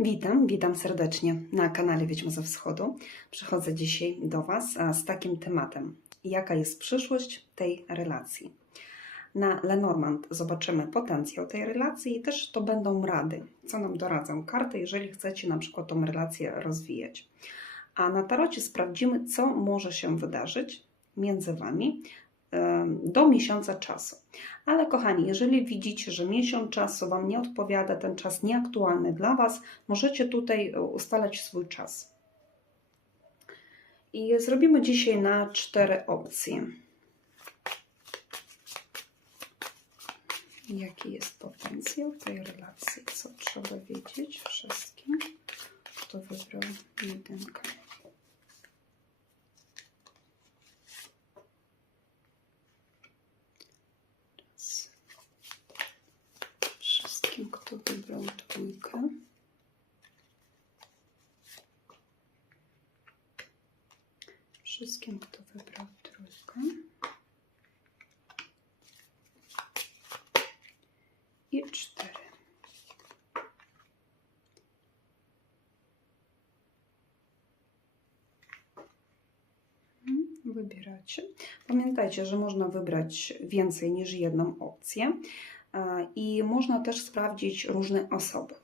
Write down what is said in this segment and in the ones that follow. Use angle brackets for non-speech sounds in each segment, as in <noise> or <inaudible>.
Witam, witam serdecznie na kanale Wiedźma ze Wschodu. Przychodzę dzisiaj do Was z takim tematem. Jaka jest przyszłość tej relacji? Na Lenormand zobaczymy potencjał tej relacji i też to będą rady, co nam doradzą karty, jeżeli chcecie na przykład tą relację rozwijać. A na tarocie sprawdzimy, co może się wydarzyć między Wami do miesiąca czasu. Ale kochani, jeżeli widzicie, że miesiąc czasu Wam nie odpowiada, ten czas nieaktualny dla Was, możecie tutaj e, ustalać swój czas. I zrobimy dzisiaj na cztery opcje. Jaki jest potencjał tej relacji? Co trzeba wiedzieć? 16. Pamiętajcie, że można wybrać więcej niż jedną opcję e, i można też sprawdzić różne osoby.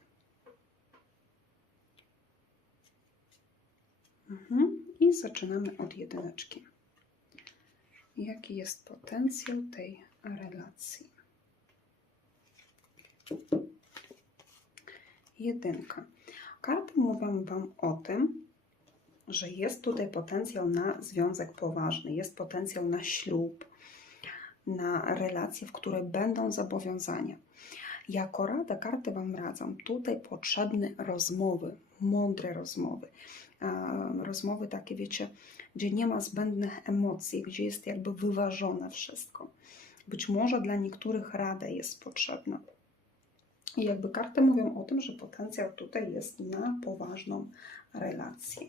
Mhm. I zaczynamy od jedyneczki. Jaki jest potencjał tej relacji? Jedynka. Karty mówią Wam o tym, że jest tutaj potencjał na związek poważny, jest potencjał na ślub, na relacje, w której będą zobowiązania. Jako rada karty Wam radzą, tutaj potrzebne rozmowy, mądre rozmowy. Rozmowy takie, wiecie, gdzie nie ma zbędnych emocji, gdzie jest jakby wyważone wszystko. Być może dla niektórych rada jest potrzebna. I jakby karty mówią o tym, że potencjał tutaj jest na poważną relację.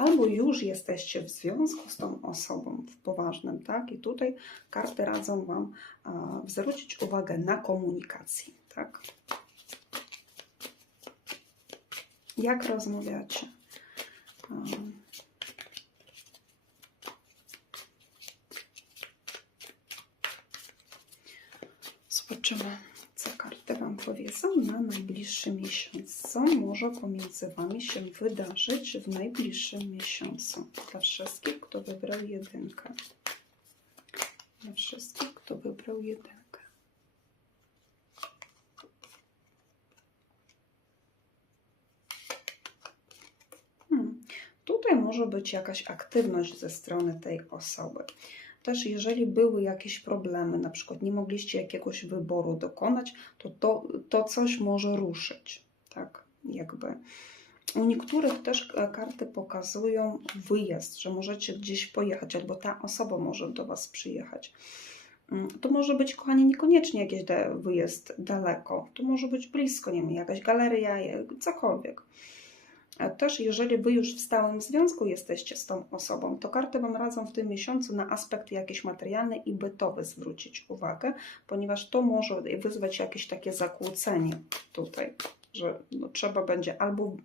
Albo już jesteście w związku z tą osobą w poważnym, tak? I tutaj karty radzą Wam zwrócić uwagę na komunikację, tak? Jak rozmawiacie? Zobaczymy, co Wam powiedzą na najbliższy miesiąc. Co może pomiędzy Wami się wydarzyć w najbliższym miesiącu? Dla wszystkich, kto wybrał jedynkę. Dla wszystkich, kto wybrał jedynkę. Hmm. Tutaj może być jakaś aktywność ze strony tej osoby. Też jeżeli były jakieś problemy, na przykład nie mogliście jakiegoś wyboru dokonać, to to, to coś może ruszyć, tak, jakby. U niektórych też e, karty pokazują wyjazd, że możecie gdzieś pojechać, albo ta osoba może do Was przyjechać. Mm, To może być, kochani, niekoniecznie jakiś wyjazd daleko, to może być blisko, nie wiem, jakaś galeria, cokolwiek. Też jeżeli Wy już w stałym związku jesteście z tą osobą, to karty Wam radzą w tym miesiącu na aspekt jakiś materialny i bytowy zwrócić uwagę, ponieważ to może wyzwać jakieś takie zakłócenie tutaj, że no, trzeba będzie albo,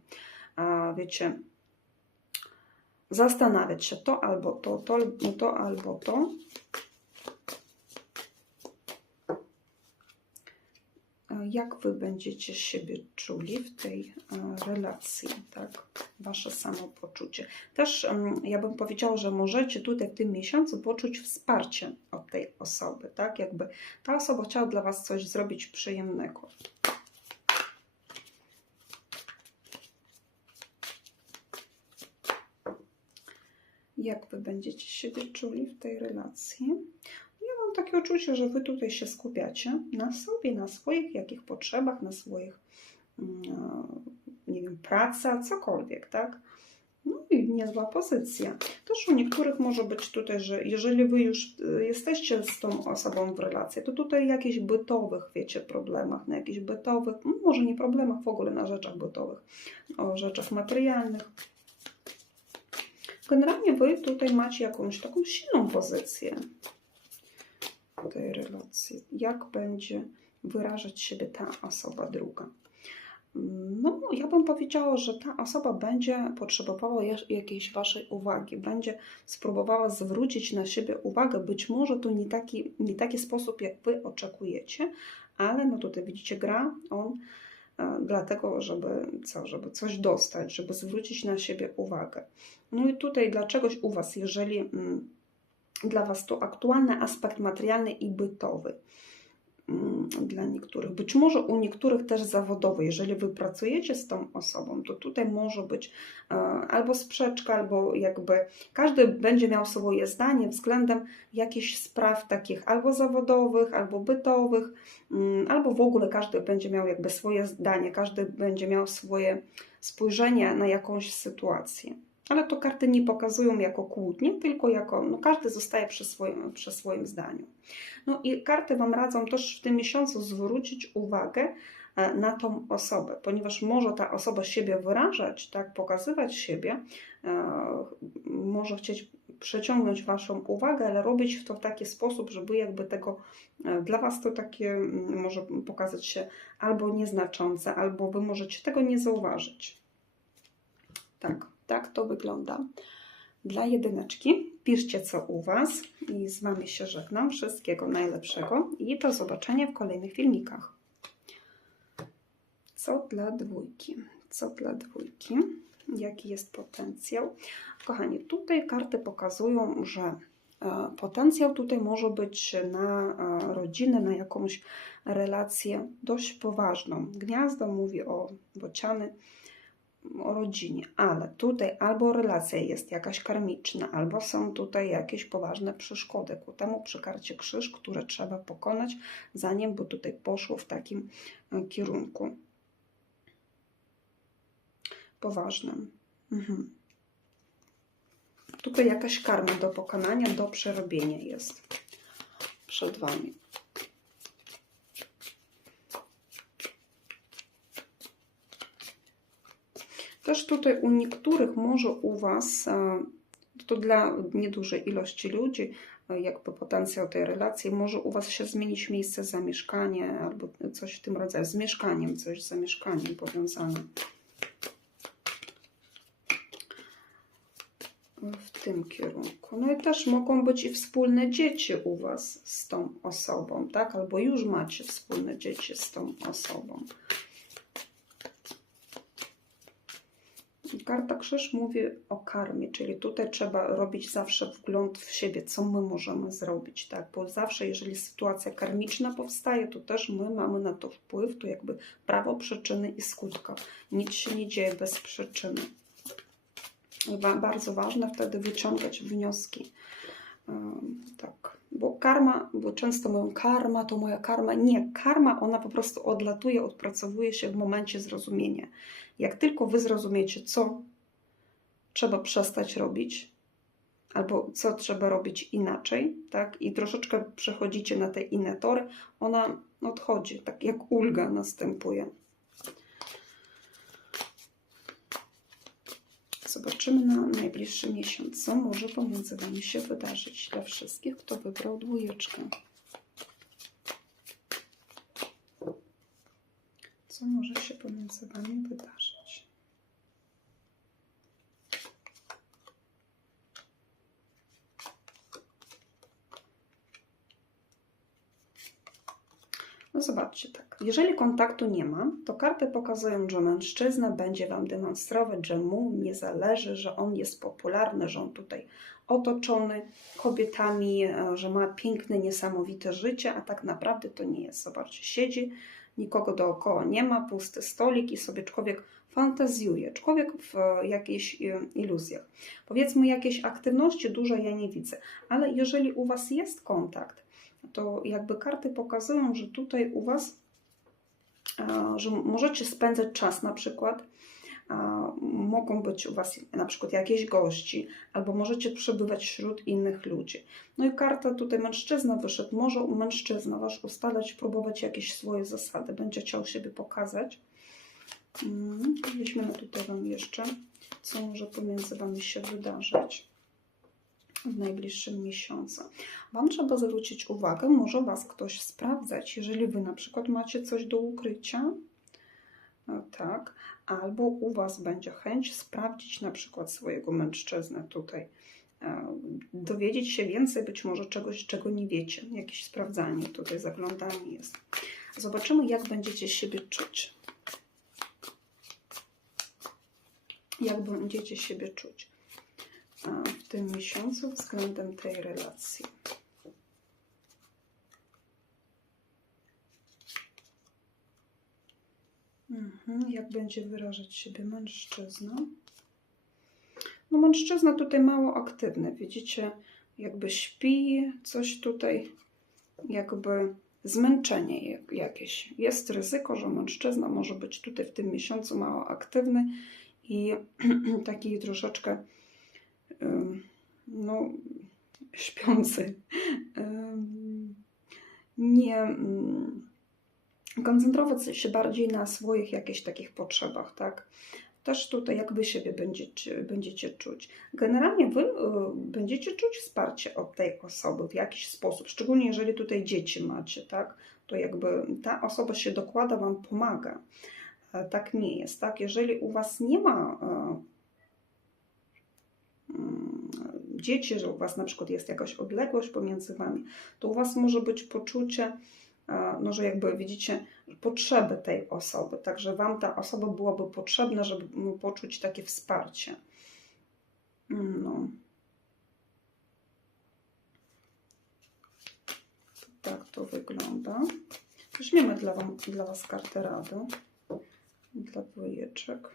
a, wiecie, zastanawiać się to albo to, to, to albo to. Jak wy będziecie siebie czuli w tej e, relacji, tak? Wasze samopoczucie. Też ja bym powiedziała, że możecie tutaj w tym miesiącu poczuć wsparcie od tej osoby, tak? Jakby ta osoba chciała dla Was coś zrobić przyjemnego. Jak wy będziecie siebie czuli w tej relacji? Takie uczucie, że wy tutaj się skupiacie na sobie, na swoich jakich potrzebach, na swoich, mm, nie wiem, praca, cokolwiek, tak? No i niezła pozycja. Też u niektórych może być tutaj, że jeżeli wy już y, jesteście z tą osobą w relacji, to tutaj jakichś bytowych, wiecie, problemach, na jakichś bytowych, no może nie problemach, w ogóle na rzeczach bytowych, o rzeczach materialnych. Generalnie wy tutaj macie jakąś taką silną pozycję tej relacji. Jak będzie wyrażać siebie ta osoba druga. No, ja bym powiedziała, że ta osoba będzie potrzebowała jakiejś Waszej uwagi, będzie spróbowała zwrócić na siebie uwagę. Być może to nie taki, nie taki sposób, jak Wy oczekujecie, ale no tutaj widzicie, gra on e, dlatego, żeby co, żeby coś dostać, żeby zwrócić na siebie uwagę. No i tutaj dla czegoś u Was, jeżeli mm, dla Was to aktualny aspekt materialny i bytowy, mm, dla niektórych, być może u niektórych też zawodowy. Jeżeli wy pracujecie z tą osobą, to tutaj może być e, albo sprzeczka, albo jakby każdy będzie miał swoje zdanie względem jakichś spraw takich albo zawodowych, albo bytowych, mm, albo w ogóle każdy będzie miał jakby swoje zdanie, każdy będzie miał swoje spojrzenie na jakąś sytuację. Ale to karty nie pokazują jako kłótnie, tylko jako, no każdy zostaje przy swoim, przy swoim zdaniu. No i karty Wam radzą też w tym miesiącu zwrócić uwagę e, na tą osobę, ponieważ może ta osoba siebie wyrażać, tak, pokazywać siebie, e, może chcieć przyciągnąć Waszą uwagę, ale robić to w taki sposób, żeby jakby tego e, dla Was to takie mm, może pokazać się albo nieznaczące, albo Wy możecie tego nie zauważyć. Tak, tak to wygląda. Dla jedyneczki piszcie co u Was i z Wami się żegnam. Wszystkiego najlepszego i do zobaczenia w kolejnych filmikach. Co dla dwójki? Co dla dwójki? Jaki jest potencjał? Kochani, tutaj karty pokazują, że e, potencjał tutaj może być na e, rodzinę, na jakąś relację dość poważną. Gniazdo mówi o bociany, o rodzinie, ale tutaj albo relacja jest jakaś karmiczna, albo są tutaj jakieś poważne przeszkody ku temu przy karcie krzyż, które trzeba pokonać, zanim by tutaj poszło w takim e, kierunku poważnym. Mhm. Tutaj jakaś karma do pokonania, do przerobienia jest przed Wami. Też tutaj u niektórych może u Was, e, to dla niedużej ilości ludzi, e, jakby potencjał tej relacji, może u Was się zmienić miejsce zamieszkania albo coś w tym rodzaju, z mieszkaniem, coś z zamieszkaniem powiązane. W tym kierunku. No i też mogą być i wspólne dzieci u Was z tą osobą, tak? Albo już macie wspólne dzieci z tą osobą. Karta Krzyż mówi o karmie, czyli tutaj trzeba robić zawsze wgląd w siebie, co my możemy zrobić, tak? Bo zawsze, jeżeli sytuacja karmiczna powstaje, to też my mamy na to wpływ, to jakby prawo przyczyny i skutka. Nic się nie dzieje bez przyczyny. Bardzo ważne wtedy wyciągać wnioski. Tak, bo karma, bo często mówią karma to moja karma. Nie, karma ona po prostu odlatuje, odpracowuje się w momencie zrozumienia. Jak tylko wy zrozumiecie, co trzeba przestać robić, albo co trzeba robić inaczej, tak, i troszeczkę przechodzicie na te inne tory, ona odchodzi, tak jak ulga następuje. Zobaczymy na najbliższy miesiąc, co może pomiędzy Wami się wydarzyć dla wszystkich, kto wybrał dwójeczkę. Co może się pomiędzy Wami wydarzyć? No zobaczcie tak. Jeżeli kontaktu nie ma, to karty pokazują, że mężczyzna będzie Wam demonstrować, że mu nie zależy, że on jest popularny, że on tutaj otoczony kobietami, e, że ma piękne, niesamowite życie, a tak naprawdę to nie jest. Zobaczcie, siedzi, nikogo dookoła nie ma, pusty stolik i sobie człowiek fantazjuje. Człowiek w e, jakichś e, iluzjach. Powiedzmy, jakiejś aktywności dużo ja nie widzę, ale jeżeli u Was jest kontakt, to jakby karty pokazują, że tutaj u Was, e, że możecie spędzać czas na przykład, e, mogą być u Was na przykład jakieś gości, albo możecie przebywać wśród innych ludzi. No i karta tutaj mężczyzna wyszedł, może mężczyzna Wasz ustalać, próbować jakieś swoje zasady, będzie chciał siebie pokazać. Mm, Weźmiemy tutaj Wam jeszcze, co może pomiędzy Wami się wydarzyć. W najbliższym miesiącu. Wam trzeba zwrócić uwagę, może Was ktoś sprawdzać, jeżeli Wy na przykład macie coś do ukrycia, no tak, albo u Was będzie chęć sprawdzić na przykład swojego mężczyznę tutaj, e, dowiedzieć się więcej być może czegoś, czego nie wiecie, jakieś sprawdzanie tutaj, zaglądanie jest. Zobaczymy, jak będziecie siebie czuć. Jak będziecie siebie czuć w tym miesiącu względem tej relacji. Mhm, jak będzie wyrażać siebie mężczyzna? No mężczyzna tutaj mało aktywny, widzicie, jakby śpi, coś tutaj, jakby zmęczenie jak- jakieś. Jest ryzyko, że mężczyzna może być tutaj w tym miesiącu mało aktywny i <clears throat> taki troszeczkę no, śpiący. Nie ym, koncentrować się bardziej na swoich jakichś takich potrzebach, tak? Też tutaj jak wy siebie będziecie, będziecie czuć. Generalnie wy y, będziecie czuć wsparcie od tej osoby w jakiś sposób, szczególnie jeżeli tutaj dzieci macie, tak? To jakby ta osoba się dokłada, wam pomaga. E, Tak nie jest, tak? Jeżeli u was nie ma e, mm, dzieci, że u was na przykład jest jakaś odległość pomiędzy wami, to u was może być poczucie, e, no, że jakby widzicie potrzeby tej osoby, także wam ta osoba byłaby potrzebna, żeby poczuć takie wsparcie. No. Tak to wygląda. Weźmiemy dla, wam, dla Was kartę rady. Dla dwójeczek.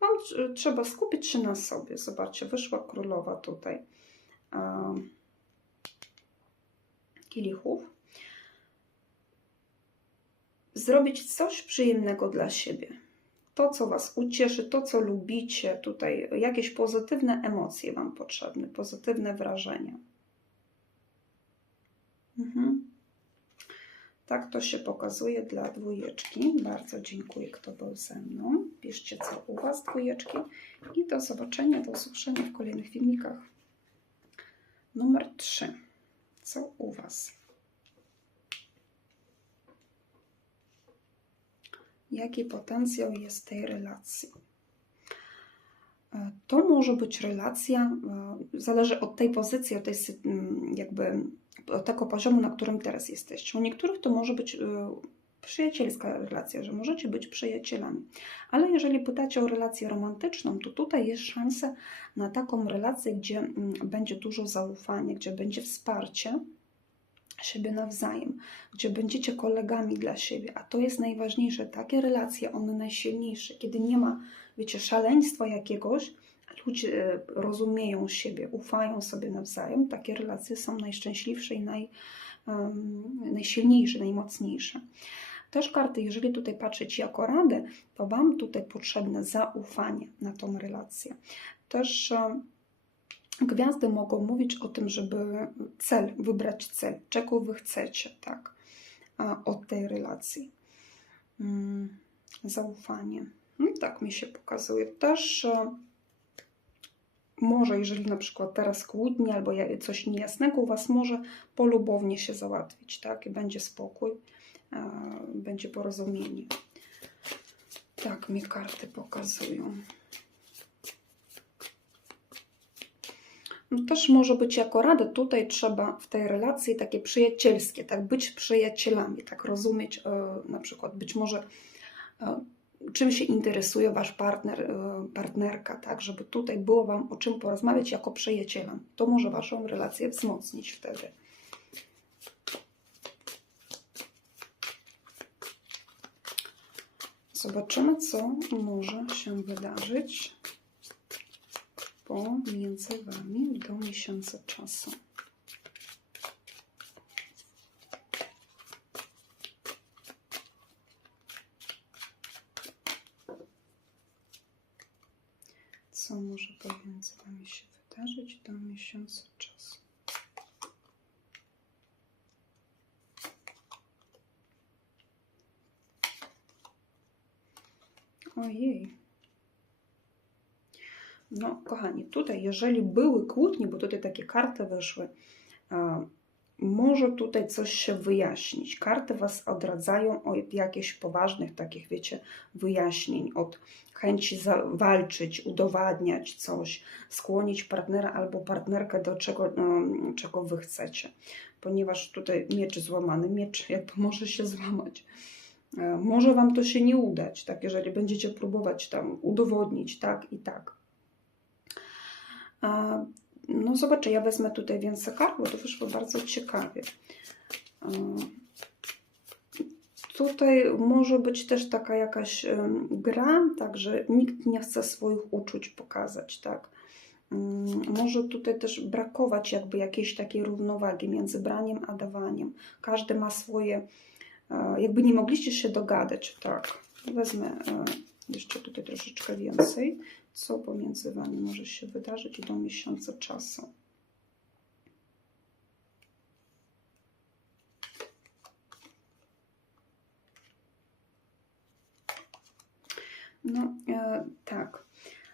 Wam tr- trzeba skupić się na sobie. Zobaczcie, wyszła królowa tutaj. Kielichów. Zrobić coś przyjemnego dla siebie. To, co Was ucieszy, to, co lubicie, tutaj jakieś pozytywne emocje Wam potrzebne, pozytywne wrażenia. Mhm. Tak to się pokazuje dla dwójeczki. Bardzo dziękuję, kto był ze mną. Piszcie, co u Was, dwójeczki. I do zobaczenia, do usłyszenia w kolejnych filmikach. Numer 3. Co u Was? Jaki potencjał jest tej relacji? E, To może być relacja, e, zależy od tej pozycji, od tej jakby tego poziomu, na którym teraz jesteście. U niektórych to może być e, przyjacielska relacja, że możecie być przyjacielami. Ale jeżeli pytacie o relację romantyczną, to tutaj jest szansa na taką relację, gdzie mm, będzie dużo zaufania, gdzie będzie wsparcie siebie nawzajem, gdzie będziecie kolegami dla siebie, a to jest najważniejsze. Takie relacje, one najsilniejsze, kiedy nie ma, wiecie, szaleństwa jakiegoś, ludzie e, rozumieją siebie, ufają sobie nawzajem, takie relacje są najszczęśliwsze i naj, um, najsilniejsze, najmocniejsze. Też karty, jeżeli tutaj patrzeć jako radę, to Wam tutaj potrzebne zaufanie na tą relację. Też e, gwiazdy mogą mówić o tym, żeby cel, wybrać cel, czego Wy chcecie, tak, od tej relacji. Mm, zaufanie. No, tak mi się pokazuje. Też e, może, jeżeli na przykład teraz kłótnie albo coś niejasnego u Was, może polubownie się załatwić, tak? I będzie spokój, będzie porozumienie. Tak mi karty pokazują. No też może być jako radę, tutaj trzeba w tej relacji takie przyjacielskie, tak, być przyjacielami, tak rozumieć, e, na przykład być może e, czym się interesuje wasz partner, e, partnerka, tak, żeby tutaj było wam o czym porozmawiać jako przyjacielem. To może waszą relację wzmocnić wtedy. Zobaczymy, co może się wydarzyć pomiędzy wami do miesiąca czasu. Może pomiędzy wami się wydarzyć do miesiąca czasu? Ojej. No, kochani, tutaj, jeżeli były kłótnie, bo tutaj takie karty wyszły, może tutaj coś się wyjaśnić. Karty Was odradzają od jakichś poważnych takich, wiecie, wyjaśnień, od chęci zawalczyć, udowadniać coś, skłonić partnera albo partnerkę do czego, em, czego Wy chcecie. Ponieważ tutaj miecz złamany, miecz <laughs> jakby może się złamać. E, Może Wam to się nie udać, tak, jeżeli będziecie próbować tam udowodnić tak i tak. No zobaczę, ja wezmę tutaj więcej kart, bo to wyszło bardzo ciekawie. Tutaj może być też taka jakaś gra, tak, że nikt nie chce swoich uczuć pokazać, tak. Mm, Może tutaj też brakować jakby jakiejś takiej równowagi między braniem a dawaniem. Każdy ma swoje, jakby nie mogliście się dogadać, tak. Wezmę e, jeszcze tutaj troszeczkę więcej, co pomiędzy Wami może się wydarzyć do miesiąca czasu. No e, tak.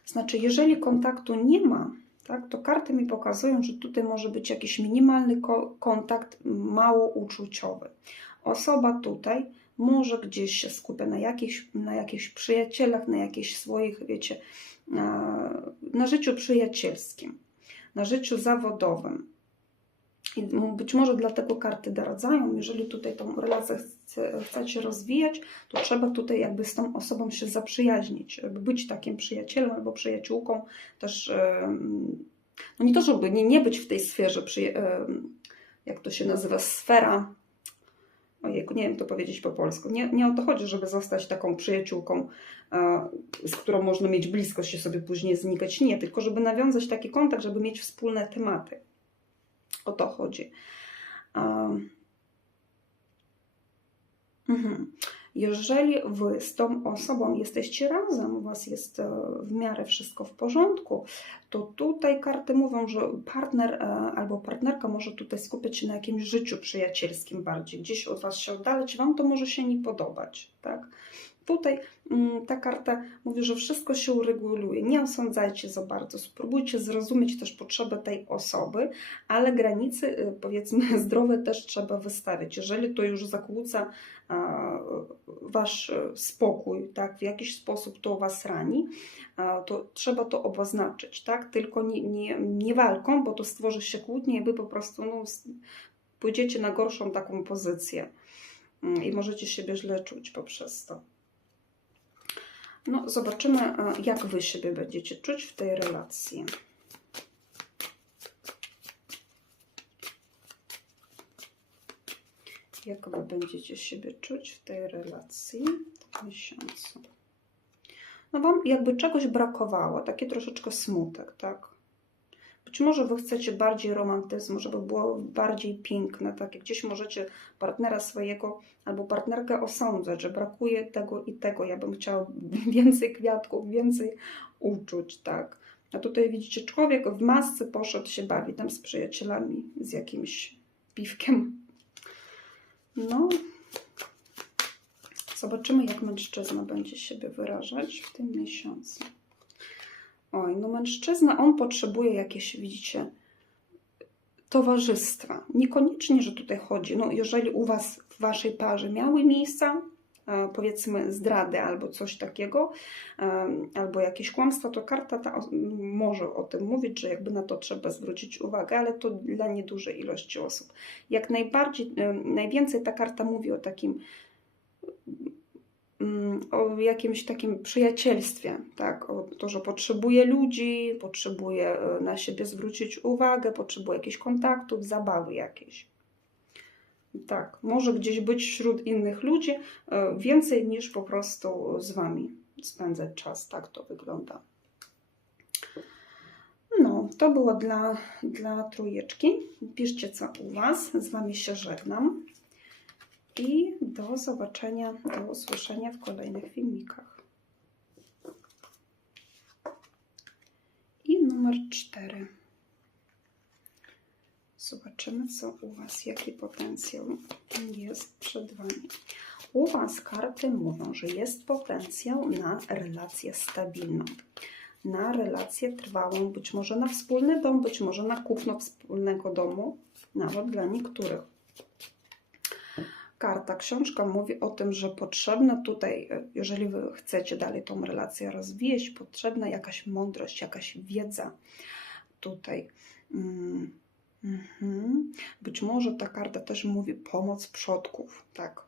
Znaczy, jeżeli kontaktu nie ma, tak, to karty mi pokazują, że tutaj może być jakiś minimalny ko kontakt, mało uczuciowy. Osoba tutaj może gdzieś się skupia na jakichś, na jakichś przyjacielach, na jakichś swoich, wiecie, na, życiu przyjacielskim, na życiu zawodowym. I być może dlatego karty doradzają, jeżeli tutaj tą relację chce- chcecie rozwijać, to trzeba tutaj jakby z tą osobą się zaprzyjaźnić, być takim przyjacielem albo przyjaciółką też, no nie to, żeby nie, nie być w tej sferze, jak to się nazywa, sfera, nie wiem to powiedzieć po polsku, nie, nie o to chodzi, żeby zostać taką przyjaciółką, e, z którą można mieć bliskość i sobie później znikać, nie, tylko żeby nawiązać taki kontakt, żeby mieć wspólne tematy. O to chodzi. Um, mhm. Jeżeli wy z tą osobą jesteście razem, u was jest e, w miarę wszystko w porządku, to tutaj karty mówią, że partner e, albo partnerka może tutaj skupiać się na jakimś życiu przyjacielskim bardziej, gdzieś od was się oddalać, wam to może się nie podobać, tak? Tutaj mm, ta karta mówi, że wszystko się ureguluje. Nie osądzajcie za bardzo, spróbujcie zrozumieć też potrzeby tej osoby, ale granice, y, powiedzmy, <laughs> zdrowe też trzeba wystawić. Jeżeli to już zakłóca wasz e, spokój, tak, w jakiś sposób to was rani, to trzeba to oznaczyć, tak, tylko nie, nie, nie walką, bo to stworzy się kłótnie i wy po prostu no, pójdziecie na gorszą taką pozycję Mm, i możecie siebie źle czuć poprzez to. No, zobaczymy, e, jak wy siebie będziecie czuć w tej relacji. Jak wy będziecie siebie czuć w tej relacji w miesiącu? No, wam jakby czegoś brakowało, taki troszeczkę smutek, tak? Być może wy chcecie bardziej romantyzmu, żeby było bardziej piękne, tak? Gdzieś możecie partnera swojego albo partnerkę osądzać, że brakuje tego i tego. Ja bym chciał <laughs> więcej kwiatków, więcej uczuć, tak? A tutaj widzicie, człowiek w masce poszedł się bawi tam z przyjacielami, z jakimś piwkiem. No, zobaczymy, jak mężczyzna będzie siebie wyrażać w tym miesiącu. Oj, no mężczyzna, on potrzebuje jakieś, widzicie, towarzystwa. Niekoniecznie, że tutaj chodzi, no jeżeli u Was w Waszej parze miały miejsca, e, powiedzmy zdrady albo coś takiego, em, albo jakieś kłamstwa, to karta ta może o tym mówić, że jakby na to trzeba zwrócić uwagę, ale to dla niedużej ilości osób. Jak najbardziej, em, najwięcej ta karta mówi o takim o jakimś takim przyjacielstwie, tak, o to, że potrzebuje ludzi, potrzebuje e, na siebie zwrócić uwagę, potrzebuje jakichś kontaktów, zabawy jakiejś. Tak, może gdzieś być wśród innych ludzi e, więcej niż po prostu z wami spędzać czas. Tak to wygląda. No, to było dla, dla trójeczki. Piszcie co u was. Z wami się żegnam. I do zobaczenia, do usłyszenia w kolejnych filmikach. I numer cztery. Zobaczymy, co u Was, jaki potencjał jest przed Wami. U Was karty mówią, że jest potencjał na relację stabilną, na relację trwałą, być może na wspólny dom, być może na kupno wspólnego domu, nawet dla niektórych. Karta, książka mówi o tym, że potrzebna tutaj, e, jeżeli wy chcecie dalej tą relację rozwijać, potrzebna jakaś mądrość, jakaś wiedza tutaj. Mm, mhm. Być może ta karta też mówi pomoc przodków, tak?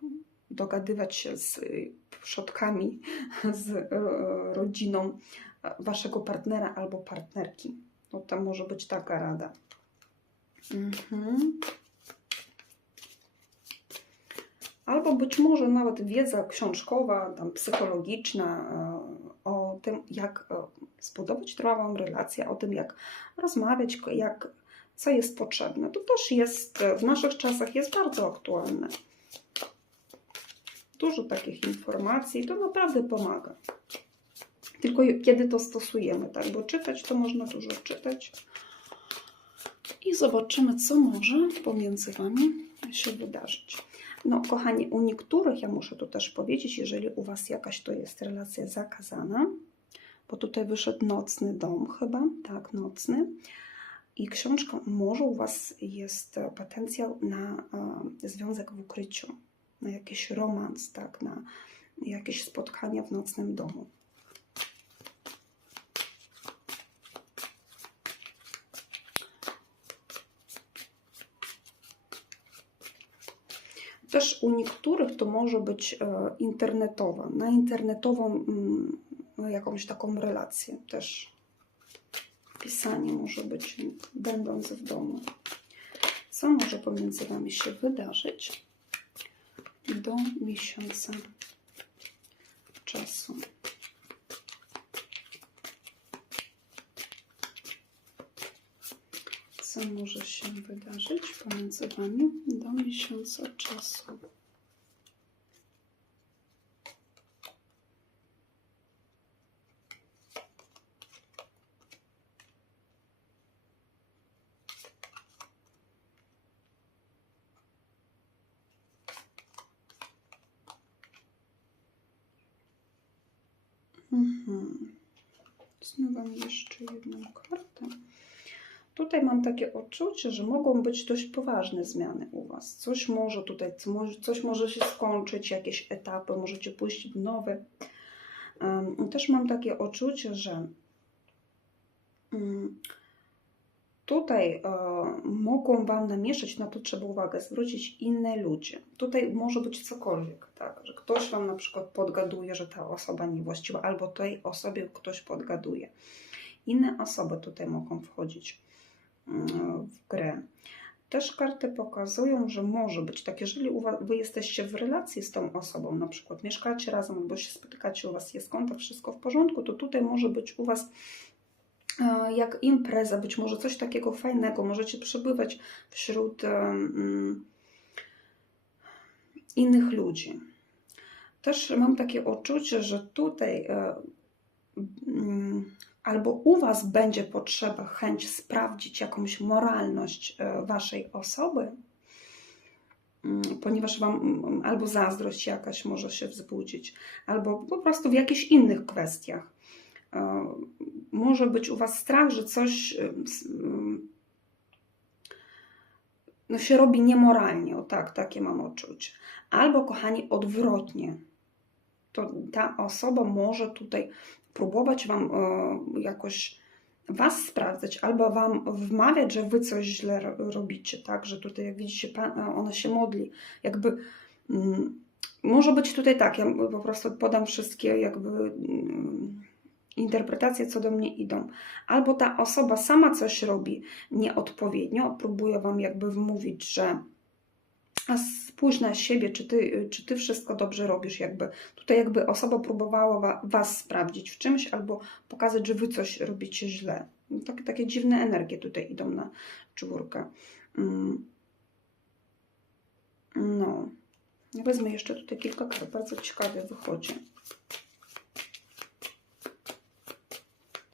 Dogadywać się z y, przodkami, z e, rodziną e, waszego partnera albo partnerki. No to może być taka rada. Mhm. Albo być może nawet wiedza książkowa, tam psychologiczna e, o tym, jak e, zbudować trwałą relację, o tym, jak rozmawiać, jak, co jest potrzebne. To też jest e, w naszych czasach jest bardzo aktualne. Dużo takich informacji, to naprawdę pomaga. Tylko kiedy to stosujemy, tak? Bo czytać to można dużo czytać. I zobaczymy, co może pomiędzy Wami się wydarzyć. No, kochani, u niektórych, ja muszę to też powiedzieć, jeżeli u Was jakaś to jest relacja zakazana, bo tutaj wyszedł nocny dom chyba, tak, nocny. I książka, może u Was jest potencjał na e, związek w ukryciu, na jakiś romans, tak, na jakieś spotkania w nocnym domu. Też u niektórych to może być e, internetowa, na internetową mm, jakąś taką relację też. Pisanie może być, będąc w domu. Co może pomiędzy Wami się wydarzyć do miesiąca czasu? Co może się wydarzyć pomiędzy Wami do miesiąca czasu? Mhm. Zmywam jeszcze jedną kartę. Tutaj mam takie odczucie, że mogą być dość poważne zmiany u Was. Coś może tutaj, coś może się skończyć, jakieś etapy, możecie pójść w nowe. Też mam takie odczucie, że um, tutaj e, mogą Wam namieszać, na to trzeba uwagę zwrócić inne ludzie. Tutaj może być cokolwiek, tak, że ktoś Wam na przykład podgaduje, że ta osoba niewłaściwa, albo tej osobie ktoś podgaduje. Inne osoby tutaj mogą wchodzić w grę. Też karty pokazują, że może być tak, jeżeli wy jesteście w relacji z tą osobą, na przykład mieszkacie razem albo się spotykacie, u Was jest kontakt, wszystko w porządku, to tutaj może być u Was e, jak impreza, być może coś takiego fajnego, możecie przebywać wśród um, innych ludzi. Też mam takie odczucie, że tutaj um, albo u Was będzie potrzeba, chęć sprawdzić jakąś moralność e, Waszej osoby, mm, ponieważ Wam mm, albo zazdrość jakaś może się wzbudzić, albo po prostu w jakichś innych kwestiach. E, może być u Was strach, że coś e, mm, no, się robi niemoralnie, o tak, takie mam odczucie. Albo, kochani, odwrotnie. To ta osoba może tutaj próbować Wam e, jakoś Was sprawdzać, albo Wam wmawiać, że Wy coś źle robicie, tak? Że tutaj, jak widzicie, e, ona się modli. Jakby mm, może być tutaj tak, ja po prostu podam wszystkie jakby mm, interpretacje, co do mnie idą. Albo ta osoba sama coś robi nieodpowiednio, próbuje Wam jakby wmówić, że a spójrz na siebie, czy ty, czy ty wszystko dobrze robisz, jakby tutaj jakby osoba próbowała was sprawdzić w czymś albo pokazać, że wy coś robicie źle. Takie, takie dziwne energie tutaj idą na czwórkę. Mm. No. Wezmę jeszcze tutaj kilka kart, bardzo ciekawie wychodzi.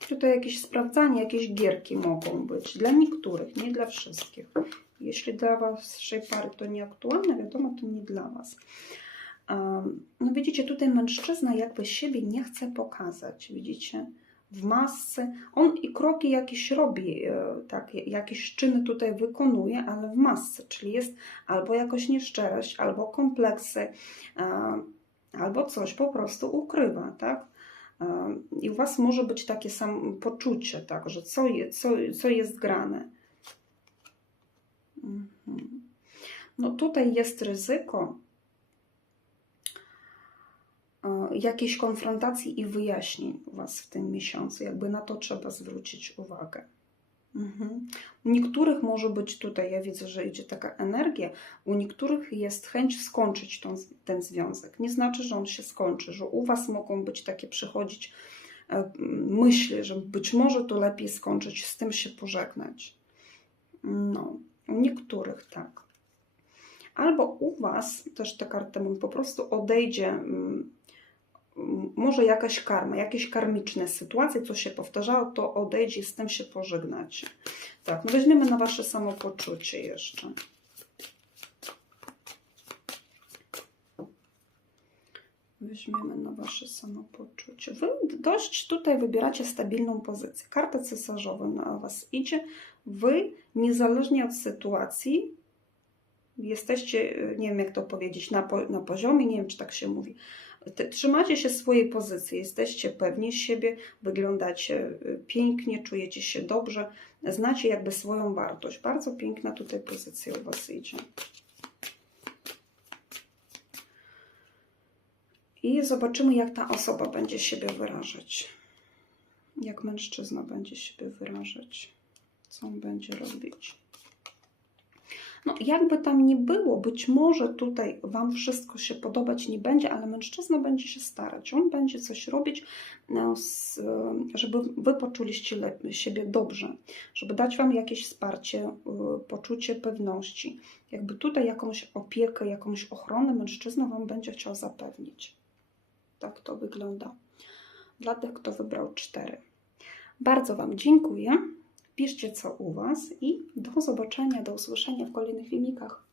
Tutaj jakieś sprawdzanie, jakieś gierki mogą być. Dla niektórych, nie dla wszystkich. Jeśli dla Waszej pary to nieaktualne, wiadomo, to nie dla Was. No widzicie, tutaj mężczyzna jakby siebie nie chce pokazać, widzicie? w masce. On i kroki jakieś robi, e, tak, jakieś czyny tutaj wykonuje, ale w masce, czyli jest albo jakoś nieszczerość, albo kompleksy, albo coś po prostu ukrywa, tak? I u Was może być takie samo poczucie, tak, że co, co, co jest grane. Mhm. No tutaj jest ryzyko e, jakiejś konfrontacji i wyjaśnień u Was w tym miesiącu. Jakby na to trzeba zwrócić uwagę. Mhm. U niektórych może być tutaj, ja widzę, że idzie taka energia, u niektórych jest chęć skończyć tą, ten związek. Nie znaczy, że on się skończy, że u Was mogą być takie przychodzić e, myśli, że być może to lepiej skończyć, z tym się pożegnać. No, u niektórych tak. Albo u Was, też te karty mówią, po prostu odejdzie mm, może jakaś karma, jakieś karmiczne sytuacje, co się powtarzało, to odejdzie i z tym się pożegnacie. Tak, no weźmiemy na Wasze samopoczucie jeszcze. Weźmiemy na Wasze samopoczucie. Wy dość tutaj wybieracie stabilną pozycję. Karta cesarzowa na Was idzie. Wy, niezależnie od sytuacji, jesteście, nie wiem jak to powiedzieć, na, po, na poziomie, nie wiem czy tak się mówi, trzymacie się swojej pozycji, jesteście pewni siebie, wyglądacie y, pięknie, czujecie się dobrze, znacie jakby swoją wartość. Bardzo piękna tutaj pozycja u Was idzie. I zobaczymy, jak ta osoba będzie siebie wyrażać. Jak mężczyzna będzie siebie wyrażać. Co on będzie robić. No, jakby tam nie było, być może tutaj Wam wszystko się podobać nie będzie, ale mężczyzna będzie się starać. On będzie coś robić, no, z, żeby Wy poczuliście siebie dobrze, żeby dać Wam jakieś wsparcie, y, poczucie pewności. Jakby tutaj jakąś opiekę, jakąś ochronę mężczyzna Wam będzie chciał zapewnić. Tak to wygląda. Dla tych, kto wybrał cztery. Bardzo Wam dziękuję. Piszcie co u Was i do zobaczenia, do usłyszenia w kolejnych filmikach.